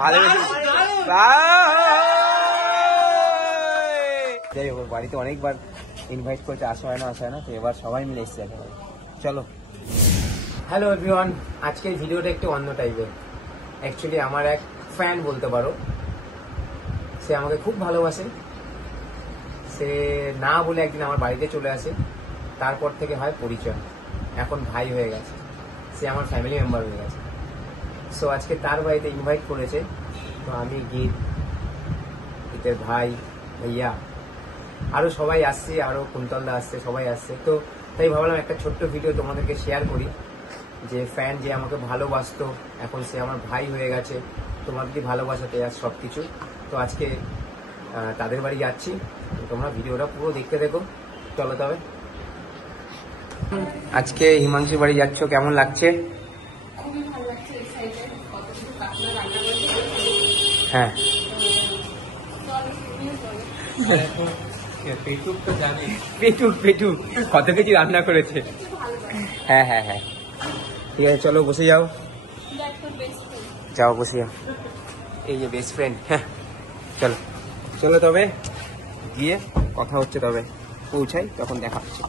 ভালোবেসে যাই হোক, বাড়িতে অনেকবার ইনভাইট করতে আসা হয় না, তো এবার সবাই মিলে এসছে একেবারে। চলো। হ্যালো এভরিওয়ান, আজকের ভিডিওটা একটু অন্য টাইপের। অ্যাকচুয়ালি আমার এক ফ্যান বলতে পারো, সে আমাকে খুব ভালোবাসে। সে না বলে একদিন আমার বাড়িতে চলে আসে, তারপর থেকে হয় পরিচয়, এখন ভাই হয়ে গেছে, সে আমার ফ্যামিলি মেম্বার হয়ে গেছে। সো আজকে তার বাড়িতে ইনভাইট করেছে, তো আমি গীতের ভাই ভাইয়া আরও সবাই আসছে, আরও কুন্তলদা আসছে, সবাই আসছে। তো তাই ভাবলাম একটা ছোট্ট ভিডিও তোমাদেরকে শেয়ার করি, যে ফ্যান যে আমাকে ভালোবাসতো এখন সে আমার ভাই হয়ে গেছে, তোমাদেরকে ভালোবাসাতে আর সব কিছু। তো আজকে তাদের বাড়ি যাচ্ছি, তোমরা ভিডিওটা পুরো দেখতে দেখো। চলো তবে। আজকে হিমাংশুর বাড়ি যাচ্ছ, কেমন লাগছে? খুবই ভালো লাগছে, এক্সাইটেড। কত কিছু কাটনা রান্না করতে হ্যাঁ, পেটুক কত কিছু রান্না করেছে। হ্যাঁ হ্যাঁ হ্যাঁ, ঠিক আছে, চলো বসে যাও। যাও বসে যাও। এই যে বেস্ট ফ্রেন্ড। হ্যাঁ চলো চলো তবে গিয়ে কথা হচ্ছে, তবে পৌঁছাই তখন দেখা হচ্ছে।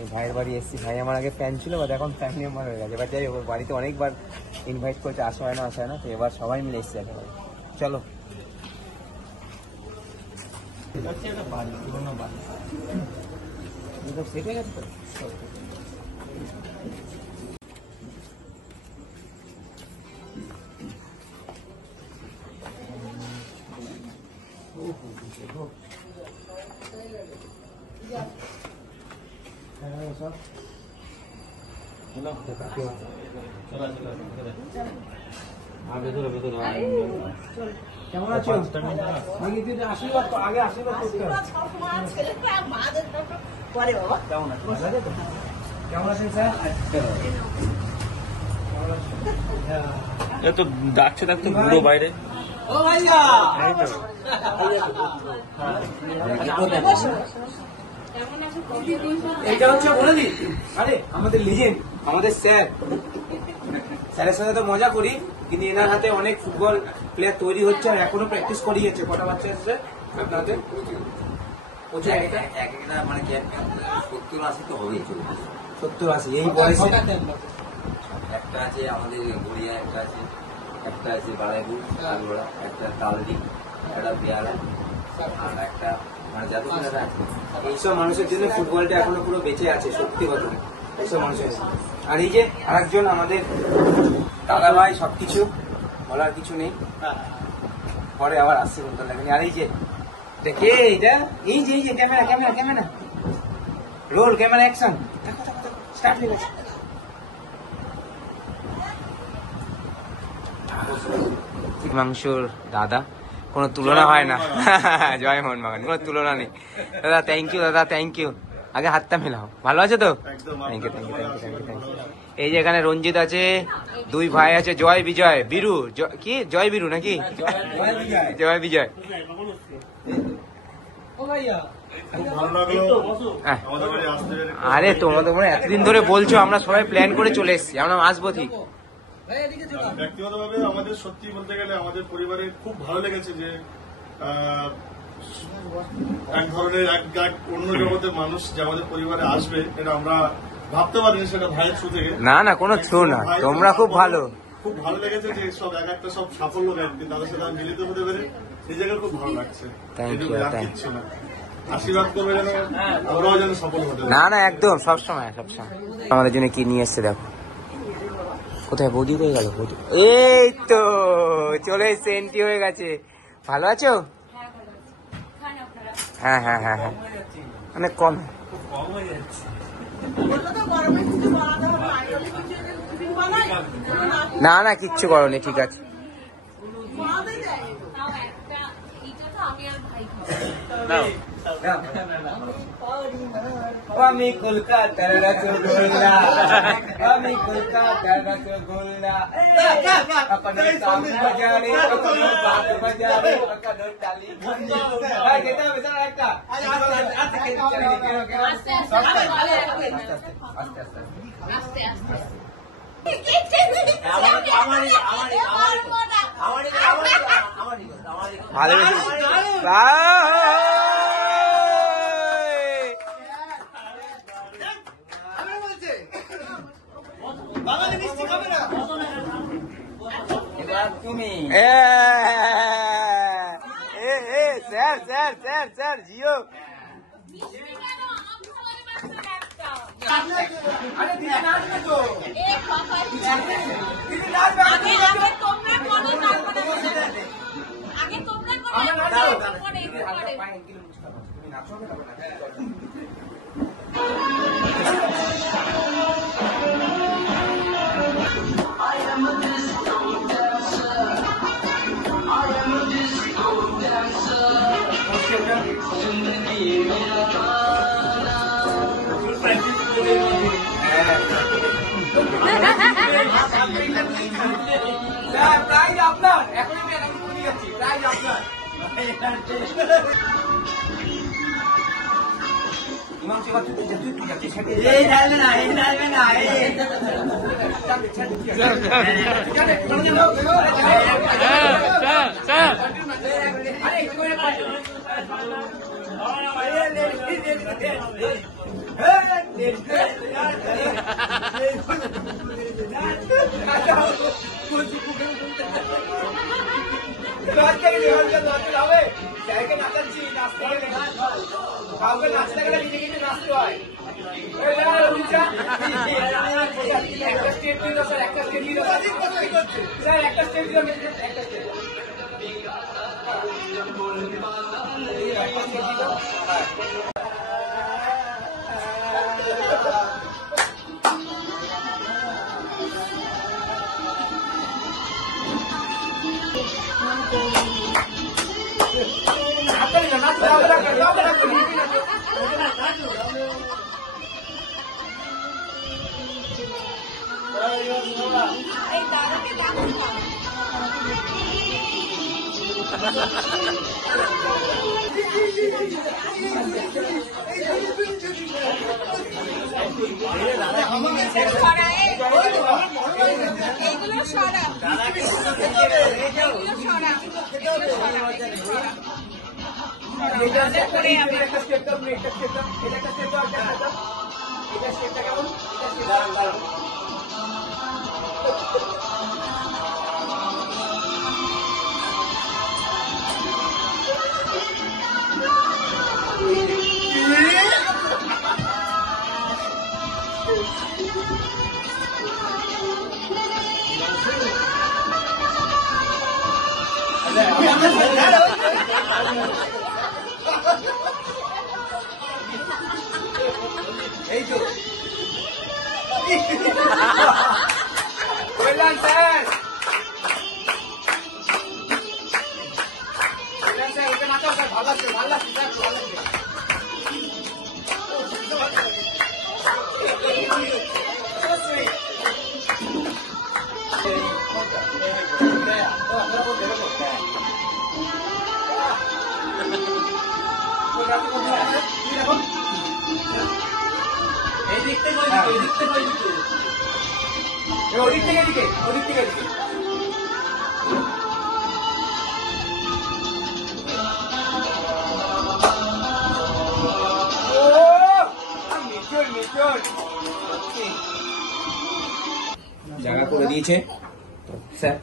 এই ভাইয়ের বাড়ি এসছি, ভাই আমার আগে ফ্যান ছিল, বাট এখন ফ্যান মেম্বার হয়ে গেছে। এবার যাই হোক, বাড়িতে অনেকবার ইনভাইট করতে আসা হয় না, তো এবার সবাই মিলে এসছে একেবারে। চলো। সেট হয়ে গেছে তো। কেমন আছো? আশীর্বাদ আগে আশীর্বাদ করতে হবে। কেমন আছেন স্যার? তো ডাকছে ডাকতে বুড়ো বাইরে। এটা হচ্ছে বলে দিই, আরে আমাদের লিজেন্ড, আমাদের স্যার। স্যারের সাথে তো মজা করি, কিন্তু এনার হাতে অনেক ফুটবল প্লেয়ার তৈরি হচ্ছে, আর এখনো প্র্যাকটিস করিয়েছে। কটা বাচ্চা আসছে আপনাদের? 70-80 তো হবেই, 70-80 এই বয়সে। একটা আছে আমাদের গড়িয়া, একটা আছে বাড়াইপুর, একটা তালদি, একটা পেয়ারা, আর একটা মানে যত আছে। এইসব মানুষের জন্য ফুটবলটা এখনো পুরো বেঁচে আছে, সত্যি কথা এইসব মানুষের। আর এই যে আরেকজন আমাদের দাদা ভাই, সবকিছু বলার কিছু নেই, পরে আবার আসছে বলতে লাগেনি। আর এই যে দেখে এইটা, এই যে camera camera camera roll, camera action, দেখো স্টার্ট হয়ে গেছে। হিমাংশুর দাদা, কোনো তুলনা হয় না। জয় মোহনবাগান, কোনো তুলনা নেই। দাদা থ্যাংক ইউ, দাদা থ্যাংক ইউ। আগে হাতটা মেলাও। ভালো আছে তো? Thank you thank you thank you thank you thank you. এই যে এখানে রঞ্জিত আছে, দুই ভাই আছে, জয় বিজয়, বীরু কি জয় বীরু নাকি জয় বিজয়। আরে তোমরা তো এতদিন ধরে বলছো, আমরা সবাই প্ল্যান করে চলে এসেছি, আমরা আসবো ঠিক। ব্যক্তিগতভাবে আমাদের সত্যি বলতে গেলে আমাদের পরিবারে খুব ভালো লেগেছে যে এক ধরনের এক অন্য জগতের মানুষ যে আমাদের পরিবারে আসবে, এটা আমরা ভাবতে পারিনি। সেটা ভাইয়ের থ্রু থেকে না কোনো থ্রু না, তোমরা খুব ভালো। খুব ভালো লেগেছে যে সব একটা সব সাফল্য ব্যক্তি, তাদের সাথে আমি মিলিত হতে পেরে নিজেকে খুব ভালো লাগছে। কিচ্ছু না, আশীর্বাদ করবে যেন আমরাও যেন সফল হতে পারি। না একদম সবসময় আমাদের জন্য কি নিয়ে এসছে দেখো। কোথায় বৌদি হয়ে গেল? বৌদি এই তো চলে এসছে, এন্ট্রি হয়ে গেছে। ভালো আছো? হ্যাঁ হ্যাঁ হ্যাঁ হ্যাঁ, অনেক কম। না কিচ্ছু করনি, ঠিক আছে। আমি কলকাতার রসগোল্লা, আমি কলকাতার রসগোল্লা, বাজারে বাজারে টালি যেতে হবে স্যার একটা। আস্তে আস্তে তুমি sir sir sir sir Jio আরে দিদি নাচবে তো দিদি নাচবে আগে তোমরা করো তারপরে আগে তোমরা করো পরে তুমি নাচো না প্রাইজ আপনার এখনই আমি অ্যানাউন্স করে যাচ্ছি প্রাইজ আপনার ইমাম সেবা তুই যাচ্ছিস এই ডালবে না কাউকে নাচতে গেলে নিজে কিন্তু নাচতে হয় একটা স্টেপ দিল স্যার একটা স্টেপ দিল স্যার একটা স্টেপ দিল একটা স্টেপ এই দাদাকে ডাকো না এইগুলো সরা একটা স্টেপ দাও একটা স্টেপ দাও এটা একটা স্টেপ দাও এটা স্টেপটা কেমন এই তো বললাম স্যার এটা নাচাও স্যার ভালো লাগছে স্যার ভালো লাগছে ওদিক থেকে এদিকে জায়গা করে দিয়েছে স্যার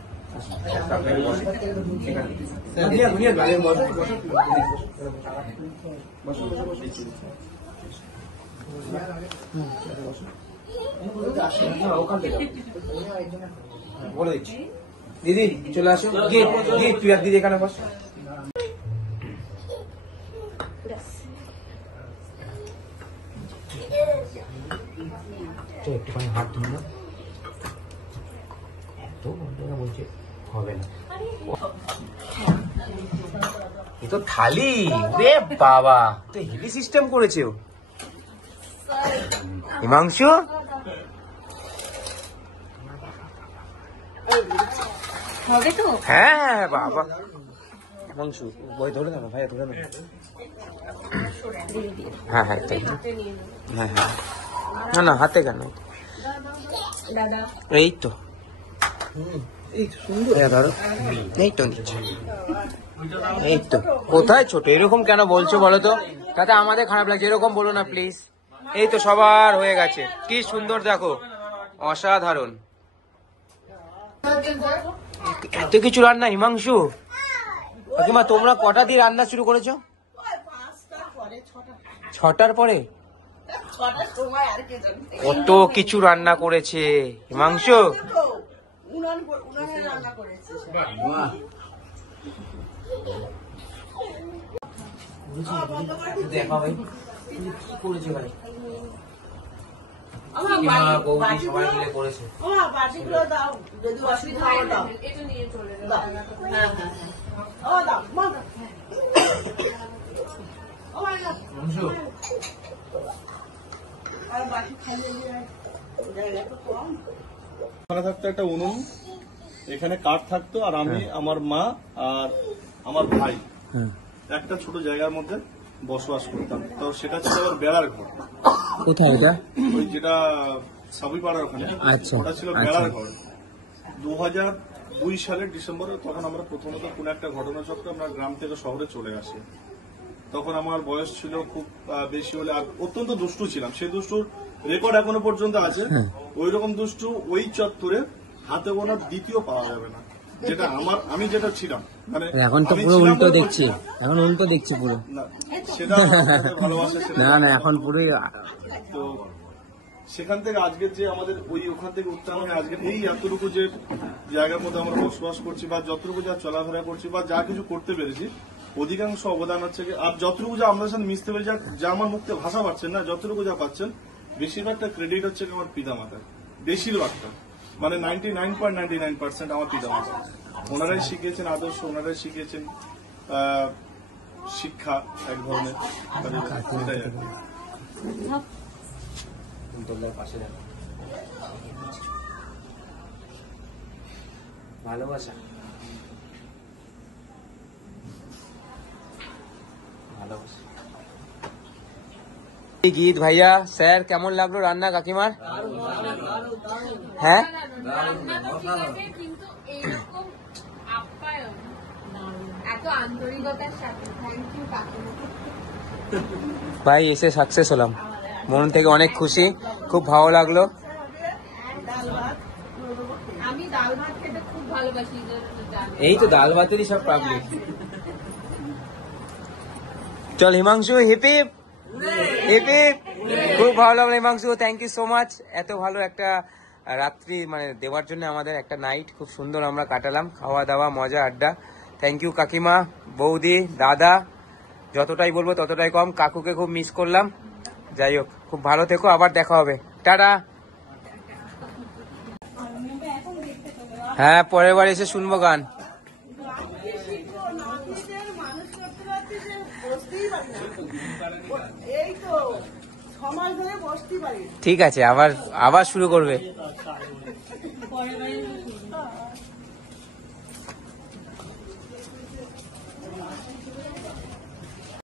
বলে দিচ্ছি দিদি চলে আসো গিয়ে তুই আর দিদি এখানে বস একটুখানি হাত ধুন না এত বন্ধুরা বলছে হবে না এ তো থালি রে বাবা তো হেভি সিস্টেম করেছে ও হিমাংশু হবে তো হ্যাঁ বাবা হিমাংশু বই ধরে না ভাইয়া ধরে না হ্যাঁ হ্যাঁ তাই হ্যাঁ হ্যাঁ না না হাতে কেন দাদা এই তো ধরো এই তো নিচে, এই তো। কোথায় ছোট, এরকম কেন বলছো বলো তো, তাতে আমাদের খারাপ লাগছে, এরকম বলো না প্লিজ। এই তো সবার হয়ে গেছে, কি সুন্দর দেখো, অসাধারণ। এত কিছু রান্না হিমাংশু। কাকিমা তোমরা কটা দিয়ে রান্না শুরু করেছো? 6টার পরে? কত কিছু রান্না করেছে হিমাংশু। দেখা ভাই কি করেছে ভাই, বৌদি সবাই মিলে করেছে। ওখানে থাকতো একটা উনুন, এখানে কাঠ থাকতো, আর আমি আমার মা আর আমার ভাই একটা ছোট জায়গার মধ্যে বসবাস করতাম। তো সেটা ছিল আমার বেড়ার ঘর। কোথায় এটা? ওই যেটা সাবিপাড়ার ওখানে, আচ্ছা, ওটা ছিল বেড়ার ঘর। 2002 সালের ডিসেম্বরে তখন আমরা প্রথমত কোন একটা ঘটনাচক্রে আমরা গ্রাম থেকে শহরে চলে আসি। তখন আমার বয়স ছিল খুব বেশি হলে, আর অত্যন্ত দুষ্টু ছিলাম। সেই দুষ্টুর রেকর্ড এখনো পর্যন্ত আছে। ওই রকম দুষ্টু ওই চত্বরে হাতে গোনার দ্বিতীয় পাওয়া যাবে না, যেটা আমি যেটা ছিলাম। মানে এখন তো পুরো উল্টো দেখছি, এখন উল্টো দেখছি পুরো। সেটা ভালোবাসা, না এখন পুরোই। তো সেখান থেকে আজকের যে আমাদের ওখান থেকে উত্থান হয়ে আজকের এই এতটুকু যে জায়গার মধ্যে আমরা বসবাস করছি, বা যতটুকু যা চলাফেরা করছি, বা যা কিছু করতে পেরেছি, অধিকাংশ অবদান হচ্ছে, আর যতটুকু যা আমাদের সাথে মিশতে পেরেছি, যা আমার মুক্তি ভাষা পাচ্ছেন না, যতটুকু যা পাচ্ছেন, বেশিরভাগটা ক্রেডিট হচ্ছে আমার পিতা মাতার। বেশিরভাগটা মানে 99.99% আমার পিতা মাতা। ওনারাই শিখিয়েছেন আদর্শ, ওনারাই শিখিয়েছেন শিক্ষা এক ধরনের। এটাই আর কি। ভালোবাসা ভালোবাসা। গীত ভাইয়া, স্যার কেমন লাগলো রান্না কাকিমার? হ্যাঁ রান্না তো ঠিক আছে, কিন্তু এইরকম আপ্যায়ন, এত আন্তরিকতার সাথে, থ্যাংক ইউ কাকিমা। ভাই এসে সাকসেস হলাম, মন থেকে অনেক খুশি, খুব ভালো লাগলো। আমি ডাল ভাত খেতে খুব ভালোবাসি। এই তো ডাল ভাতেরই সব পাবলিক। চল Himanshu, hip hip hip hip. খুব ভালো লাগলো Himanshu, thank you so much. এত ভালো একটা রাত্রি মানে দেওয়ার জন্য, আমাদের একটা নাইট খুব সুন্দর আমরা কাটালাম, খাওয়া দাওয়া মজা আড্ডা। থ্যাংক ইউ কাকিমা, বৌদি, দাদা, যতটাই বলবো ততটাই কম। কাকুকে খুব মিস করলাম। যাই হোক, খুব ভালো থেকো, আবার দেখা হবে, টাটা। হ্যাঁ পরের বার এসে শুনবো গান। ঠিক আছে, আবার শুরু করবে।